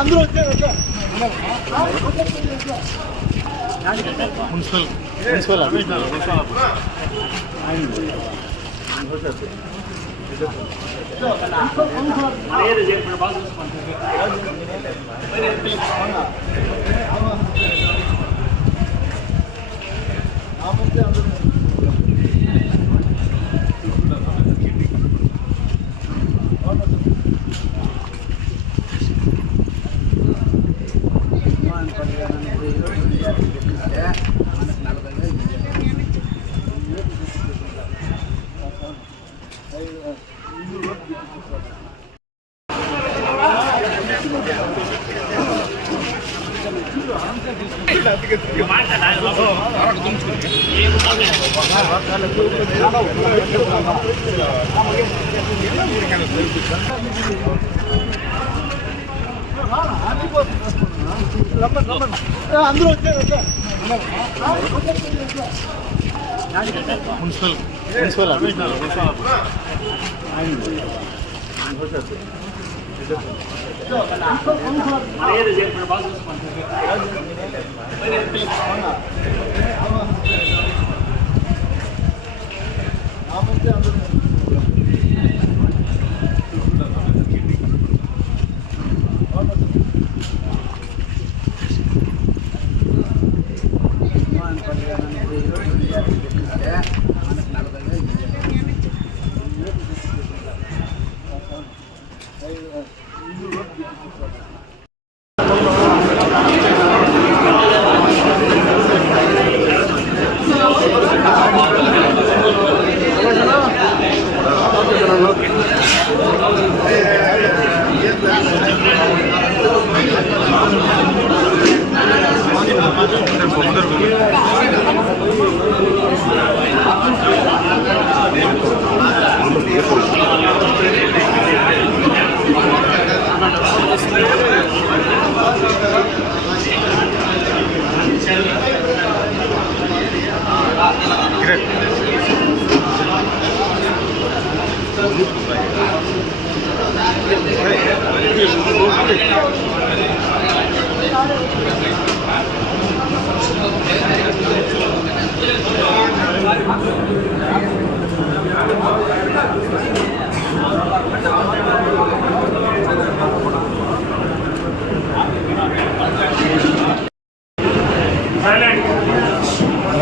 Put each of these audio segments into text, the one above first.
అందరూ వచ్చారు. మున్సిపల్ అందరూ వచ్చారు. మున్సిపల్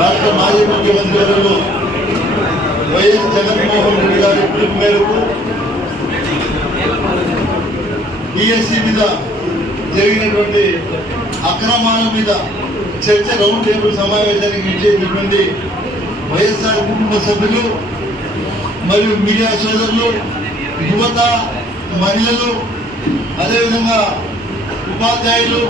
రాష్ట్ర మాజీ ముఖ్యమంత్రులు వైఎస్ జగన్మోహన్ రెడ్డి గారి పిలుపు మేరకు డిఎస్సి మీద జరిగినటువంటి అక్రమాల మీద చర్చ రౌండ్ టేబుల్ సమావేశానికి ఇచ్చేటటువంటి వైఎస్ఆర్ కుటుంబ సభ్యులు మరియు మీడియా సోదరులు, యువత, మహిళలు, అదేవిధంగా ఉపాధ్యాయులు,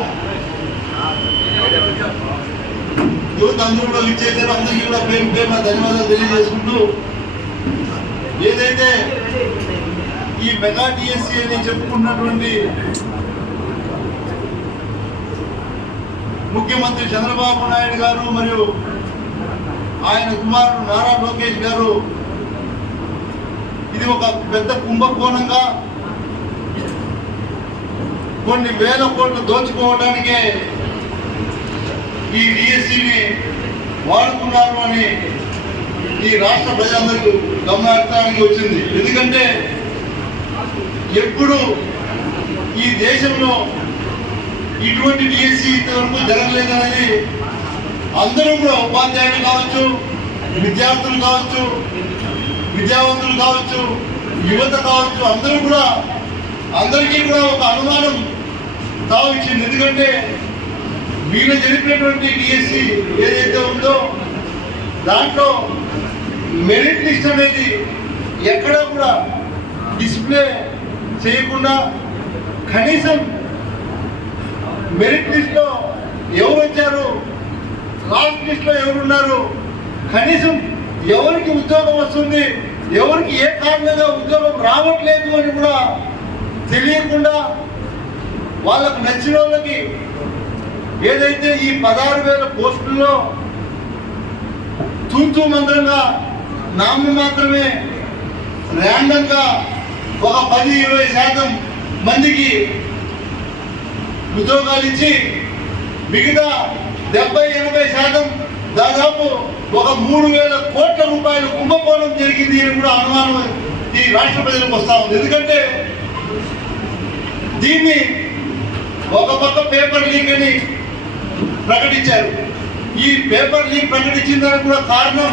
యువత అందరూ కూడా విచ్చేసారు. అందరికీ కూడా పేరు పేరు ధన్యవాదాలు తెలియజేసుకుంటూ, ఏదైతే ఈ మెగా డిఎస్సి అని చెప్పుకున్నటువంటి ముఖ్యమంత్రి చంద్రబాబు నాయుడు గారు మరియు ఆయన కుమారుడు నారా లోకేష్ గారు ఇది ఒక పెద్ద కుంభకోణంగా కొన్ని వేల కోట్లు దోచుకోవడానికే ఈ డిఎస్సిని వాడుకున్నారు అని ఈ రాష్ట్ర ప్రజలందరికీ గమనార్థానికి వచ్చింది. ఎందుకంటే ఎప్పుడు ఈ దేశంలో ఇటువంటి డిఎస్సి ఇంతవరకు జరగలేదనేది అందరూ కూడా, ఉపాధ్యాయులు కావచ్చు, విద్యార్థులు కావచ్చు, విద్యావంతులు కావచ్చు, యువత కావచ్చు, అందరికీ కూడా ఒక అనుమానం తావిచ్చింది. ఎందుకంటే వీళ్ళు జరిపినటువంటి డిఎస్సి ఏదైతే ఉందో దాంట్లో మెరిట్ లిస్ట్ అనేది ఎక్కడా కూడా డిస్ప్లే చేయకుండా, కనీసం మెరిట్ లిస్ట్లో ఎవరు వచ్చారు, లాస్ట్ లిస్ట్లో ఎవరున్నారు, కనీసం ఎవరికి ఉద్యోగం వస్తుంది, ఎవరికి ఏ కారణంగా ఉద్యోగం రావట్లేదు అని కూడా తెలియకుండా వాళ్ళకు నచ్చిన వాళ్ళకి ఏదైతే ఈ 16,000 పోస్టుల్లో తూతూ మంత్రంగా నామం మాత్రమే ర్యాండంగా ఒక 10-20% మందికి ఉద్యోగాలు ఇచ్చి మిగతా 70-80% దాదాపు ఒక 3,000 కోట్ల రూపాయలు కుంభకోణం జరిగింది అని కూడా అనుమానం ఈ రాష్ట్ర ప్రజలకు వస్తా ఉంది. ఎందుకంటే దీన్ని ఒక పక్క పేపర్ లీక్ అని ప్రకటించారు. ఈ పేపర్ లీక్ ప్రకటించిన దానికి కూడా కారణం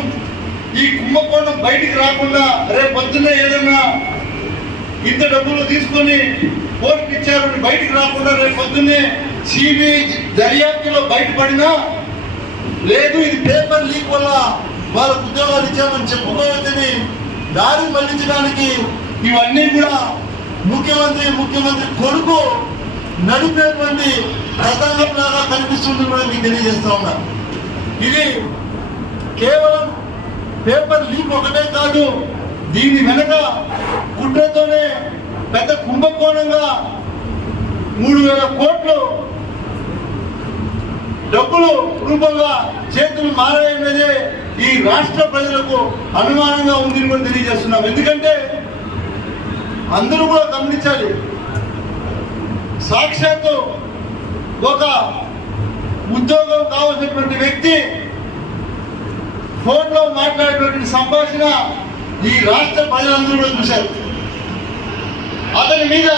ఈ కుంభకోణం బయటికి రాకుండా రేపు పొద్దున్నే ఏదైనా ఇంత డబ్బులు తీసుకొని కోర్టుకు ఇచ్చారని బయటికి రాకుండా రేపు పొద్దున్నే సిబిఐ దర్యాప్తులో బయటపడినా లేదు ఇది పేపర్ లీక్ వల్ల వాళ్ళకు ఉద్యోగాలు ఇచ్చామని చెప్పుకోవద్దని దారి మళ్లించడానికి ఇవన్నీ కూడా ముఖ్యమంత్రి కొడుకు నడిపేటువంటి ప్రసంగం లాగా కనిపిస్తుంది కూడా మీకు తెలియజేస్తా ఉన్నా. ఇది కేవలం పేపర్ లీక్ ఒకటే కాదు, దీని వెనక కుట్రతోనే పెద్ద కుంభకోణంగా 3,000 కోట్లు డబ్బులు రూపంగా చేతులు మారాయన్నదే ఈ రాష్ట్ర ప్రజలకు అనుమానంగా ఉంది కూడా తెలియజేస్తున్నాం. ఎందుకంటే అందరూ కూడా గమనించాలి, సాక్షాత్తు ఒక ఉద్యోగం కావాల్సినటువంటి వ్యక్తి ఫోన్లో మాట్లాడేటువంటి సంభాషణ ఈ రాష్ట్ర ప్రజలందరూ కూడా చూశారు. అతని మీద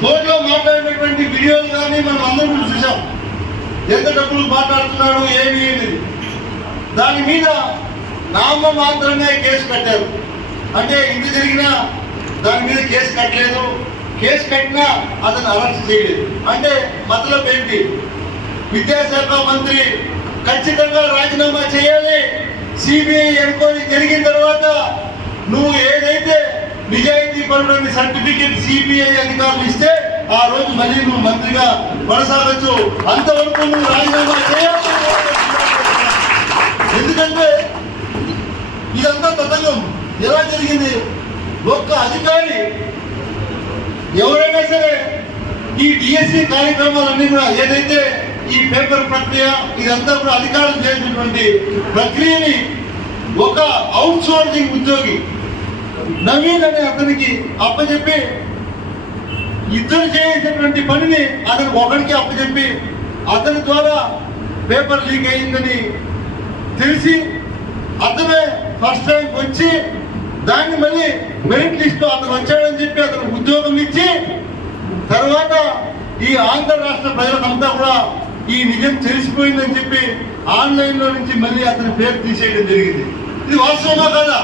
ఫోన్లో మాట్లాడినటువంటి వీడియోలు కానీ మనం అందరూ కూడా చూసాం. ఎంత డబ్బులు మాట్లాడుతున్నాడు ఏమి అనేది దాని మీద నామ మాత్రమే కేసు కట్టారు. అంటే ఇంత జరిగినా దాని మీద కేసు కట్టలేదు, కేసు కట్టినా అతను అరెస్ట్ చేయలేదు. అంటే మతలబ్ ఏంటి? విద్యాశాఖ మంత్రి ఖచ్చితంగా రాజీనామా చేయాలి. సిబిఐ ఎంక్వైరీ జరిగిన తర్వాత నువ్వు ఏదైతే నిజాయితీ పరుడని సర్టిఫికేట్ సిబిఐ అధికారులు ఇస్తే ఆ రోజు మళ్ళీ నువ్వు మంత్రిగా కొనసాగచ్చు. అంతవరకు నువ్వు రాజీనామా చేయాలి. ఎందుకంటే ఇదంతా తతంగం ఎలా జరిగింది? ఒక్క అధికారి ఎవరైనా సరే ఈ డిఎస్సి కార్యక్రమాలన్నీ కూడా ఏదైతే ఈ పేపర్ ప్రక్రియ ఇదంతా కూడా అధికారులు చేసినటువంటి ప్రక్రియని ఒక అవుట్ సోర్సింగ్ ఉద్యోగి నవీన్ అనే అతనికి అప్పచెప్పి ఇద్దరు చేసేటువంటి పనిని అతనికి ఒకరికి అప్పచెప్పి అతని ద్వారా పేపర్ లీక్ అయిందని తెలిసి అతనే ఫస్ట్ టైం వచ్చి దాన్ని మళ్ళీ మెరిట్ లిస్ట్ అతను వచ్చాడని చెప్పి అతను ఉద్యోగం ఇచ్చి తర్వాత ఈ ఆంధ్ర రాష్ట్ర ప్రజలకంతా కూడా ఈ నిజం తెలిసిపోయిందని చెప్పి ఆన్లైన్లో నుంచి మళ్ళీ అతని పేరు తీసేయడం జరిగింది. ఇది వాస్తవమా కదా?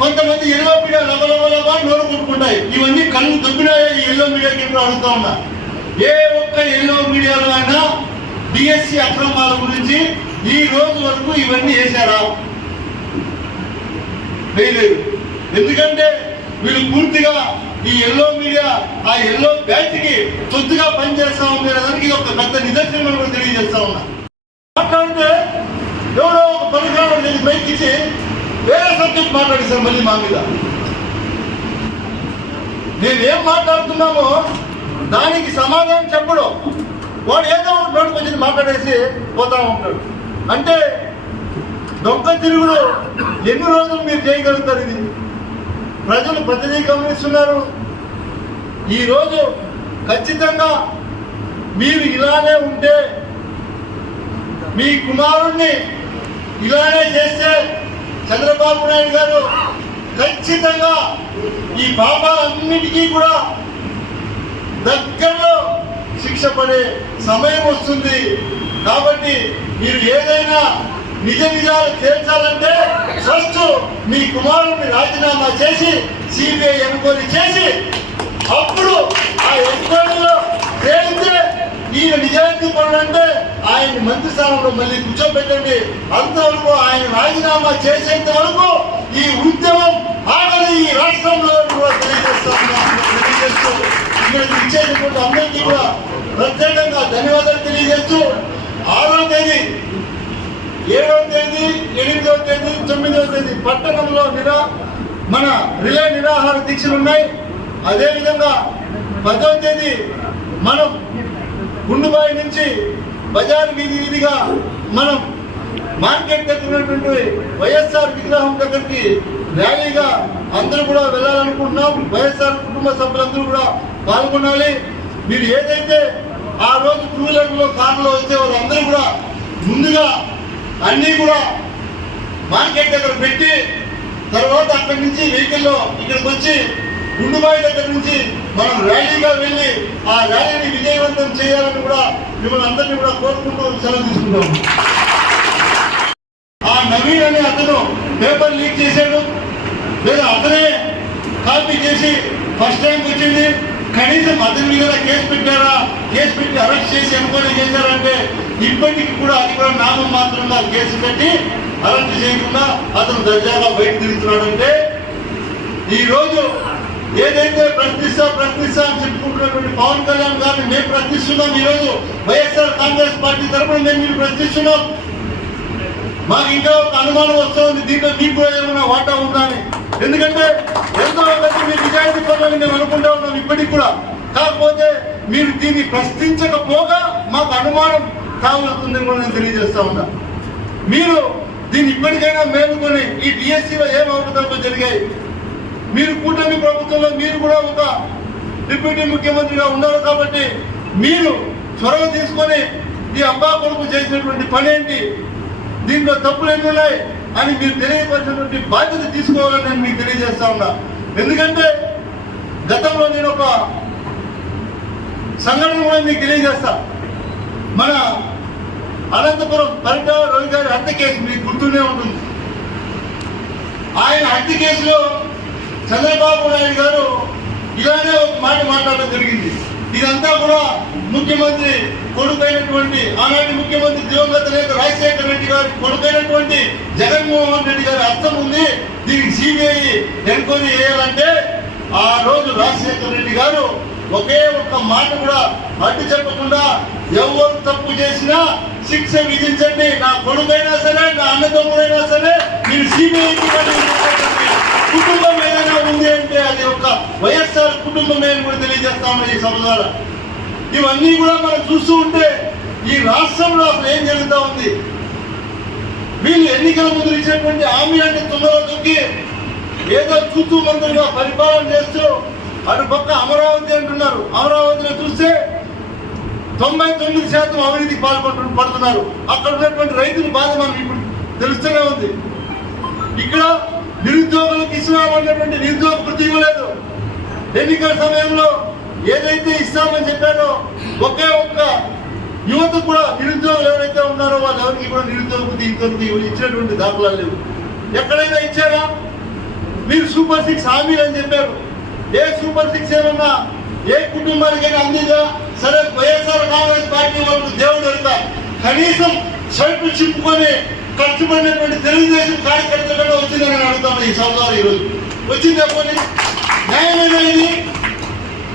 కొంతమంది ఎల్లో మీడియా లబలబలబా నోరు కొట్టుకుంటాయి. ఇవన్నీ కళ్ళు దొబ్బినాయా ఈ ఎల్లో మీడియాకి ఎప్పుడు అడుగుతా ఉన్నా. ఏ ఒక్క ఎల్లో మీడియాలో అయినా డిఎస్సి అక్రమాల గురించి ఈ రోజు వరకు ఇవన్నీ వేశారా? వేయలేదు. ఎందుకంటే వీళ్ళు పూర్తిగా ఈ ఎల్లో మీడియా ఆ ఎల్లో బ్యాచ్ కి తొత్తుగా పనిచేస్తా ఉంది అనేదానికి ఒక పెద్ద నిదర్శనం కూడా తెలియజేస్తా ఉన్నా. మాట్లాడితే ఎవరో ఒక పరికరాలు నేను బయటకి ఇచ్చి వేరే సబ్జెక్ట్ మాట్లాడేశారు మళ్ళీ మా మీద. మేమేం మాట్లాడుతున్నామో దానికి సమాధానం చెప్పడం, వాడు ఏదో ఒక నోటికి వచ్చి మాట్లాడేసి పోతా ఉంటాడు. అంటే దొంగ తిరుగుడు ఎన్ని రోజులు మీరు చేయగలుగుతారు? ఇది ప్రజలు ప్రతిదీ గమనిస్తున్నారు. ఈరోజు ఖచ్చితంగా మీరు ఇలానే ఉంటే, మీ కుమారుణ్ణి ఇలానే చేస్తే చంద్రబాబు నాయుడు గారు ఖచ్చితంగా ఈ పాపాలన్నిటికీ కూడా దగ్గరలో శిక్ష పడే సమయం వస్తుంది. కాబట్టి మీరు ఏదైనా నిజాలు తేల్చాలంటే ఫస్ట్ మీ కుమారుడిని రాజీనామా చేసి సిబిఐ ఎంక్వైరీ చేసి అప్పుడు ఆ ఎంక్వైరీలో తేలితే ఈయన నిజాయితీ పనులంటే ఆయన మంత్రి స్థానంలో మళ్ళీ కూర్చోబెట్టండి. అంతవరకు ఆయన రాజీనామా చేసేంత వరకు ఈ ఉద్యమం ఆగలి ఈ రాష్ట్రంలో కూడా తెలియజేస్తూ ఇక్కడికి ఇచ్చేటువంటి అందరికీ కూడా ప్రత్యేకంగా ధన్యవాదాలు తెలియజేస్తూ 6వ తేదీ 7వ తేదీ 8వ తేదీ 9వ తేదీ పట్టణంలో మన రిలే నిరాహార దీక్షలు ఉన్నాయి. అదేవిధంగా 10వ తేదీ మనం గుండుబాయి నుంచి బజార్ వీధిగా మనం మార్కెట్ దగ్గర ఉన్నటువంటి వైఎస్ఆర్ విగ్రహం దగ్గరికి ర్యాలీగా అందరూ కూడా వెళ్ళాలనుకుంటున్నాం. వైఎస్ఆర్ కుటుంబ సభ్యులందరూ కూడా పాల్గొనాలి. మీరు ఏదైతే ఆ రోజు టూ వీలర్లో కార్లో వచ్చే వాళ్ళందరూ కూడా ముందుగా అన్నీ కూడా మార్కెట్ దగ్గర పెట్టి తర్వాత అక్కడి నుంచి వెహికల్లో ఇక్కడికి వచ్చి గుండుబాయి దగ్గర నుంచి మనం ర్యాలీగా వెళ్ళి ఆ ర్యాలీని విజయవంతం చేయాలని కూడా మిమ్మల్ని అందరినీ కూడా కోరుకుంటూ సెలవు తీసుకుంటాము. ఆ నవీన్ అనే అతను పేపర్ లీక్ చేశాడు, లేదా అతనే కాపీ చేసి ఫస్ట్ ర్యాంక్ వచ్చింది. కనీసం అతని మీద కేసు పెట్టారా, కేసు పెట్టి అరెస్ట్ చేసి ఎంక్వైరీ చేశారంటే ఇప్పటికి కూడా అది కూడా నామం మాత్రంగా కేసు పెట్టి అరెస్ట్ చేయకుండా అతను దర్జాగా బయట తిరుగుతున్నాడంటే ఈ రోజు ఏదైతే ప్రశ్నిస్తా అని చెప్పుకుంటున్నటువంటి పవన్ కళ్యాణ్ గారిని మేము ప్రశ్నిస్తున్నాం. ఈ రోజు వైఎస్ఆర్ కాంగ్రెస్ పార్టీ తరఫున మేము మీరు ప్రశ్నిస్తున్నాం. మాకు ఇంకా ఒక అనుమానం వస్తుంది, దీంట్లో మీకు కూడా ఏమైనా వాటా ఉందా అని. ఎందుకంటే ఎంతో మీరు నిజాయితీ పనులని మేము అనుకుంటా ఉన్నాం ఇప్పటికి కూడా. కాకపోతే మీరు దీన్ని ప్రశ్నించకపోగా మాకు అనుమానం కావాల్సిందని కూడా నేను తెలియజేస్తా ఉన్నా. మీరు దీన్ని ఇప్పటికైనా మేలుకొని ఈ డిఎస్సీలో ఏం అవకతవకలు జరిగాయి, మీరు కూటమి ప్రభుత్వంలో మీరు కూడా ఒక డిప్యూటీ ముఖ్యమంత్రిగా ఉన్నారు కాబట్టి మీరు చొరవ తీసుకొని ఈ అబ్బా కొడుకు చేసినటువంటి పని ఏంటి, దీంట్లో తప్పులు ఎన్ని ఉన్నాయి అని మీరు తెలియపరిచినటువంటి బాధ్యత తీసుకోవాలని నేను మీకు తెలియజేస్తా ఉన్నా. ఎందుకంటే గతంలో నేను ఒక సంఘటన కూడా మీకు తెలియజేస్తా. మన అనంతపురం పరిటాల రవి గారి హత్య కేసు మీకు గుర్తునే ఉంటుంది. ఆయన హత్య కేసులో చంద్రబాబు నాయుడు గారు ఇలానే ఒక మాట మాట్లాడడం జరిగింది. ఇదంతా కూడా ముఖ్యమంత్రి కొడుకైనటువంటి ఆనాటి ముఖ్యమంత్రి దివంగత నేత రాజశేఖర రెడ్డి గారి కొడుకైనటువంటి జగన్మోహన్ రెడ్డి గారి అర్థం ఉంది, దీనికి సిబిఐ ఎంక్వైరీ చేయాలంటే ఆ రోజు రాజశేఖర రెడ్డి గారు ఒకే ఒక్క మాట కూడా అడ్డు చెప్పకుండా ఎవరు తప్పు చేసినా శిక్ష విధించండి, నా కొడుకైనా సరే నా అన్నదమ్ముడైనా సరే మీరు సిబిఐకి కుటుంబం ఏదైనా ఉంది అంటే అది ఒక వైఎస్ఆర్ కుటుంబమే అని కూడా తెలియజేస్తాము ఈ సభ ద్వారా. ఇవన్నీ కూడా మనం చూస్తూ ఉంటే ఈ రాష్ట్రంలో అసలు ఏం జరుగుతూ ఉంది. వీళ్ళు ఎన్నికల ముందు ఇచ్చినటువంటి హామీ అంటే తొందరగా దొక్కి ఏదో చూస్తూ మంత్రులుగా పరిపాలన చేస్తూ అటు పక్క అమరావతి అంటున్నారు. అమరావతిలో చూస్తే 99% అవినీతికి పడుతున్నారు. అక్కడ ఉన్నటువంటి రైతుల బాధ మనకి ఇప్పుడు తెలుస్తూనే ఉంది. ఇక్కడ నిరుద్యోగులకు ఇస్తున్నామన్నటువంటి నిరుద్యోగ వృత్తి ఇవ్వలేదు. ఎన్నికల సమయంలో ఏదైతే ఇస్తామని చెప్పారో ఒకే ఒక్క యువత కూడా నిరుద్యోగులు ఎవరైతే ఉన్నారో వాళ్ళు ఎవరికి కూడా నిరుద్యోగ వృత్తి ఇంకొకటి ఇచ్చినటువంటి దాఖలాలు లేవు. ఎక్కడైనా ఇచ్చారా? మీరు సూపర్ 6 హామీలు అని చెప్పారు. ఏ సూపర్ 6 ఏమన్నా ఏ కుటుంబానికైనా అందిందా? సరే, వైఎస్ఆర్ కాంగ్రెస్ పార్టీ వాళ్ళకు దేవుడు అడుగుతా కనీసం షర్టు చింపుకొని కష్టపడినటువంటి తెలుగుదేశం కార్యకర్తలలో వచ్చిందని నేను అడుగుతాను ఈ సభలో. ఈరోజు వచ్చిందే పోనీ న్యాయమైన ఇది?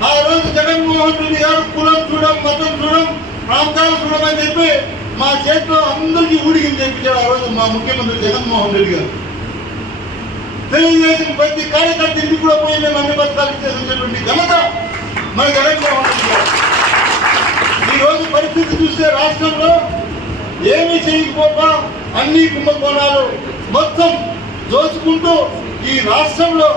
ఆ రోజు జగన్మోహన్ రెడ్డి గారు కులం చూడం, మతం చూడం, ప్రాంతాలు చూడమని చెప్పి మా చేతిలో అందరికీ ఊడికి తెప్పించాడు ఆ రోజు మా ముఖ్యమంత్రి జగన్మోహన్ రెడ్డి గారు. తెలుగుదేశం ప్రతి కార్యకర్త ఇంటికి కూడా పోయి మేము అన్ని పథకాలు ఇచ్చేసినటువంటి ఘనత మన జగన్మోహన్ రెడ్డి గారు. ఈ రోజు పరిస్థితి చూస్తే రాష్ట్రంలో ఏమీ చేయకపోక అన్ని కుంభకోణాలు మొత్తం దోచుకుంటూ ఈ రాష్ట్రంలో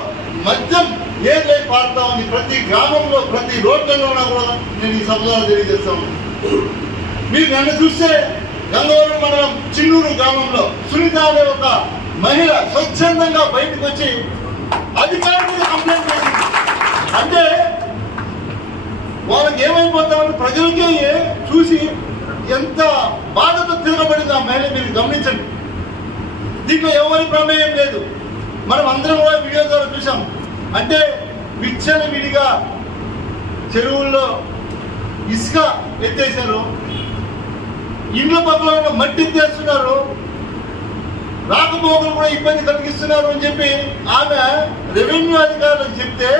మద్యం ఏదై పారుతా ఉంది. ప్రతి గ్రామంలో ప్రతి రోడ్లలోనా కూడా నేను ఈ సభలో తెలియజేస్తాను. మీరు నన్ను చూస్తే గంగవరం మండలం చిన్నూరు గ్రామంలో సునీత అనే ఒక మహిళ స్వచ్ఛందంగా బయటకు వచ్చి అధికారులకు కంప్లైంట్ చేసింది. అంటే వాళ్ళకి ఏమైపోతామని ప్రజలకే చూసి ఎంత బాధతో తిరగబడింది ఆ మహిళ మీరు గమనించండి. దీంట్లో ఎవరి ప్రమేయం లేదు. మనం అందరం కూడా వీడియో ద్వారా చూసాం. అంటే విచ్చలవిడిగా చెరువుల్లో ఇసుక ఎత్తేసారు, ఇండ్ల పక్కన మట్టి ఎత్తేస్తున్నారు, రాకపోకలు కూడా ఇబ్బంది కలిగిస్తున్నారు అని చెప్పి ఆమె రెవెన్యూ అధికారులకు చెప్తే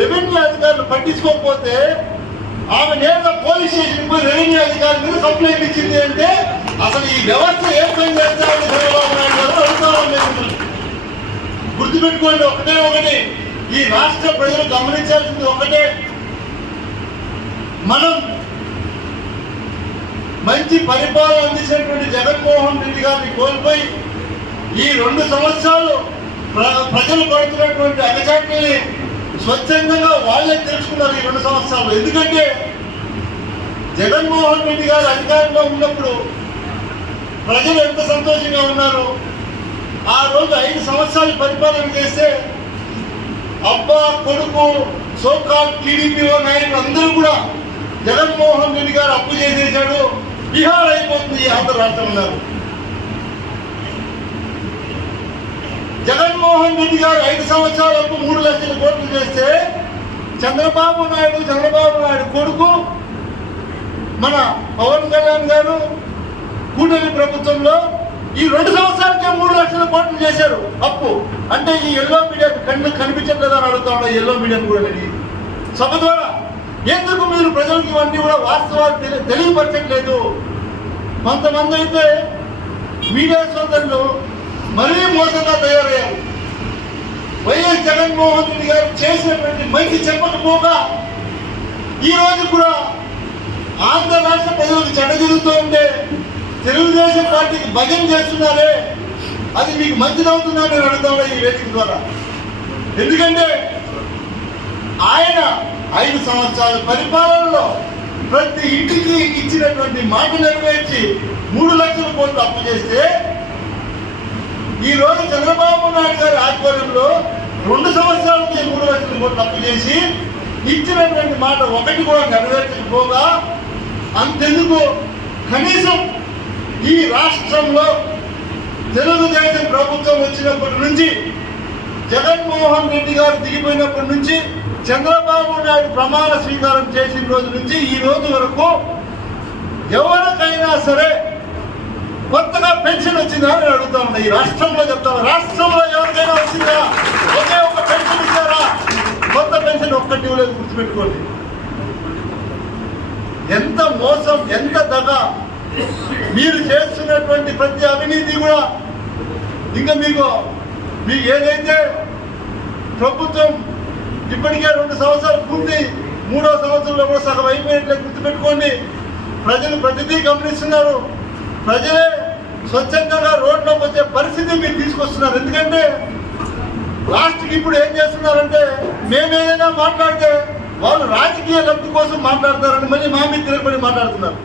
రెవెన్యూ అధికారులు పట్టించుకోకపోతే ఆమె నేరుగా పోలీస్ స్టేషన్ పోయి రెవెన్యూ అధికారి మీద కంప్లైంట్ ఇచ్చింది. అంటే అసలు ఈ వ్యవస్థ ఏం పని చేస్తామని చంద్రబాబు నాయుడు గారు అడుగుతామని గుర్తుపెట్టుకోండి. ఒకటి ఈ రాష్ట్ర ప్రజలు గమనించాల్సింది ఒకటే, మనం మంచి పరిపాలన అందించినటువంటి జగన్మోహన్ రెడ్డి గారిని కోల్పోయి ఈ 2 సంవత్సరాలు ప్రజలు పడుతున్నటువంటి అగచాట్లని స్వచ్ఛందంగా వాళ్ళే తెలుసుకున్నారు ఈ 2 సంవత్సరాలు. ఎందుకంటే జగన్మోహన్ రెడ్డి గారు అధికారంలో ఉన్నప్పుడు ప్రజలు ఎంత సంతోషంగా ఉన్నారు. ఆ రోజు 5 సంవత్సరాలు పరిపాలన చేస్తే అబ్బా కొడుకు సోకాల్ టీడీపీఓ నాయకులు అందరూ కూడా జగన్మోహన్ రెడ్డి గారు అప్పు చేసేసాడు, బీహార్ అయిపోతుంది ఈ ఆంధ్ర రాష్ట్రం ఉన్నారు. జగన్మోహన్ రెడ్డి గారు 5 సంవత్సరాలు అప్పు 3 లక్షల కోట్లు చేస్తే చంద్రబాబు నాయుడు కొడుకు మన పవన్ కళ్యాణ్ గారు కూటమి ప్రభుత్వంలో ఈ 2 సంవత్సరాలకే 3 లక్షల కోట్లు చేశారు అప్పు. అంటే ఈ ఎల్లో మీడియా కనిపించట్లేదా అని అడుగుతా ఉన్నా. ఎల్లో మీడియాను కూడా నేను సభ ద్వారా ఎందుకు మీరు ప్రజలకు ఇవన్నీ కూడా వాస్తవాలు తెలియపరచట్లేదు? కొంతమంది అయితే మీడియా సోదరులు మరీ మోసంగా తయారయ్యారు. వైఎస్ జగన్మోహన్ రెడ్డి గారు చేసినటువంటి మంచి చెప్పకపోగా ఈ రోజు కూడా ఆంధ్ర రాష్ట్ర ప్రజలకు చెడ్డ జరుగుతూ ఉంటే తెలుగుదేశం పార్టీకి భజన చేస్తున్నారే, అది మీకు మంచిదవుతుందని నేను అడుగుతా ఈ వేదిక ద్వారా. ఎందుకంటే ఆయన 5 సంవత్సరాల పరిపాలనలో ప్రతి ఇంటికి ఇచ్చినటువంటి మాట నెరవేర్చి 3 లక్షల కోట్లు అప్పు చేస్తే ఈ రోజు చంద్రబాబు నాయుడు గారి ఆధ్వర్యంలో 2 సంవత్సరాలకి 3 లక్షల కోట్లు అప్పు చేసి ఇచ్చినటువంటి మాట ఒకటి కూడా నెరవేర్చకపోగా అంతెందుకు కనీసం ఈ రాష్ట్రంలో తెలుగుదేశం ప్రభుత్వం వచ్చినప్పటి నుంచి జగన్మోహన్ రెడ్డి గారు దిగిపోయినప్పటి నుంచి చంద్రబాబు నాయుడు ప్రమాణ స్వీకారం చేసిన రోజు నుంచి ఈ రోజు వరకు ఎవరికైనా సరే కొత్తగా పెన్షన్ వచ్చిందా అని అడుగుతా ఉన్నా. ఈ రాష్ట్రంలో చెప్తాను, రాష్ట్రంలో ఎవరికైనా వచ్చిందా? ఒకే ఒక పెన్షన్ ఇచ్చారా? కొత్త పెన్షన్ ఒక్కటి ఇవ్వలేదు, గుర్తుపెట్టుకోండి. ఎంత మోసం, ఎంత దగ! మీరు చేస్తున్నటువంటి ప్రతి అవినీతి కూడా ఇంకా మీకు ఏదైతే ప్రభుత్వం ఇప్పటికే 2 సంవత్సరాలు పూర్తి, 3వ సంవత్సరంలో కూడా సగం అయిపోయినట్లే గుర్తుపెట్టుకోండి. ప్రజలు ప్రతిదీ గమనిస్తున్నారు. ప్రజలే స్వచ్ఛందంగా రోడ్లోకి వచ్చే పరిస్థితి మీరు తీసుకొస్తున్నారు. ఎందుకంటే లాస్ట్కి ఇప్పుడు ఏం చేస్తున్నారంటే మేమేదైనా మాట్లాడితే వాళ్ళు రాజకీయ లబ్ధి కోసం మాట్లాడతారని మళ్ళీ మా మీద తిరగబడి మాట్లాడుతున్నారు.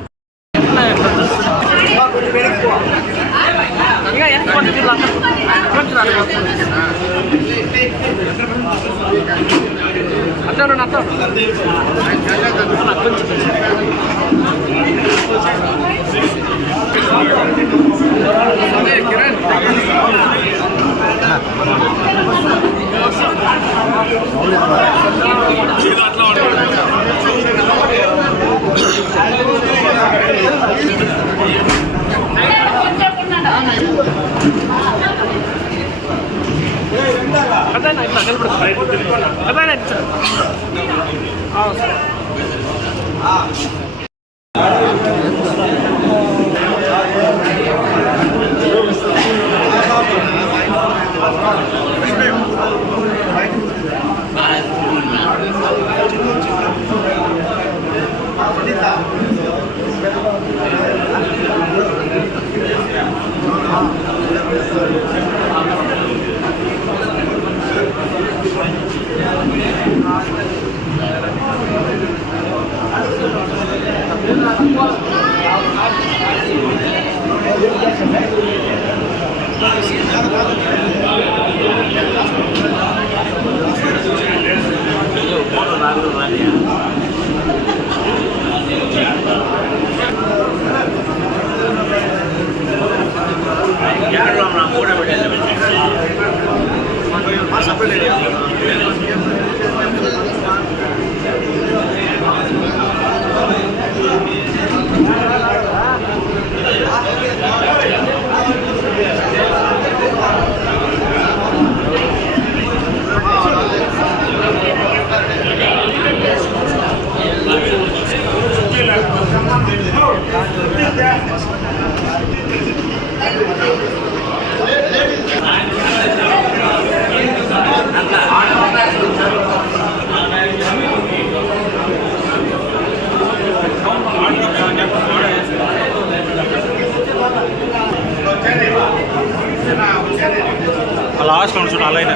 லைன்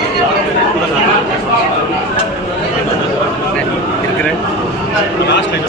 இருக்கிறேன் லாஸ்ட் லைன்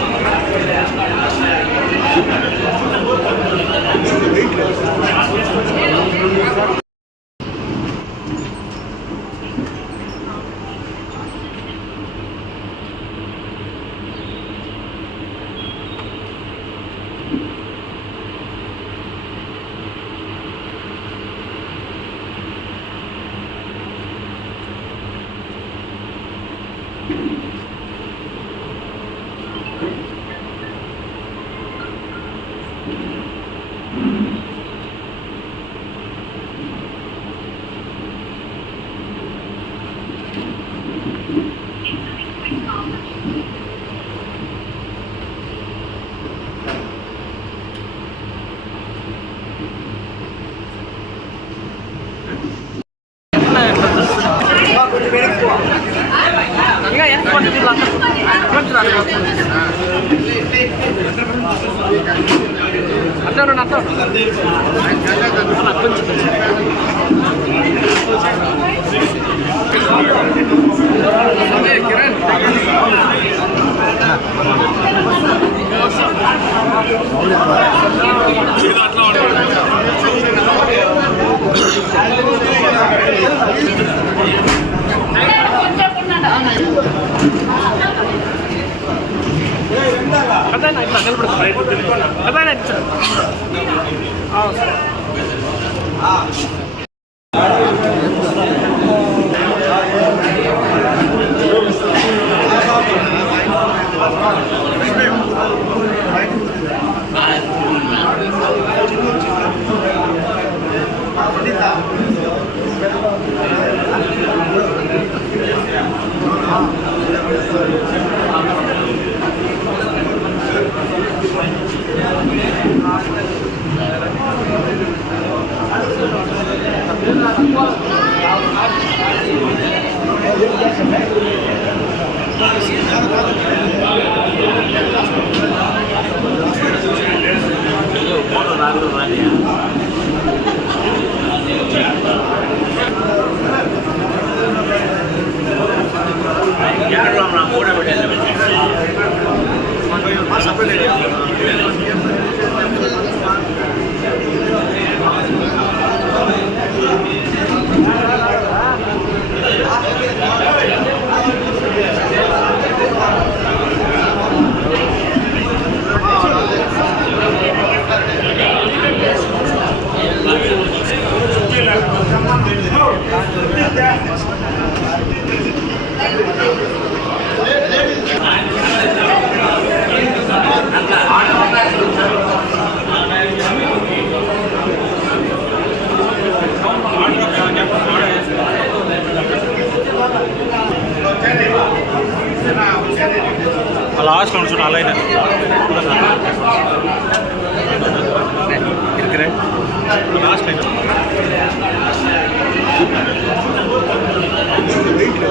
లాస్ట్ లో చూడ అలా இருக்கிறேன் లాస్ట్ లైన్ వెయిట్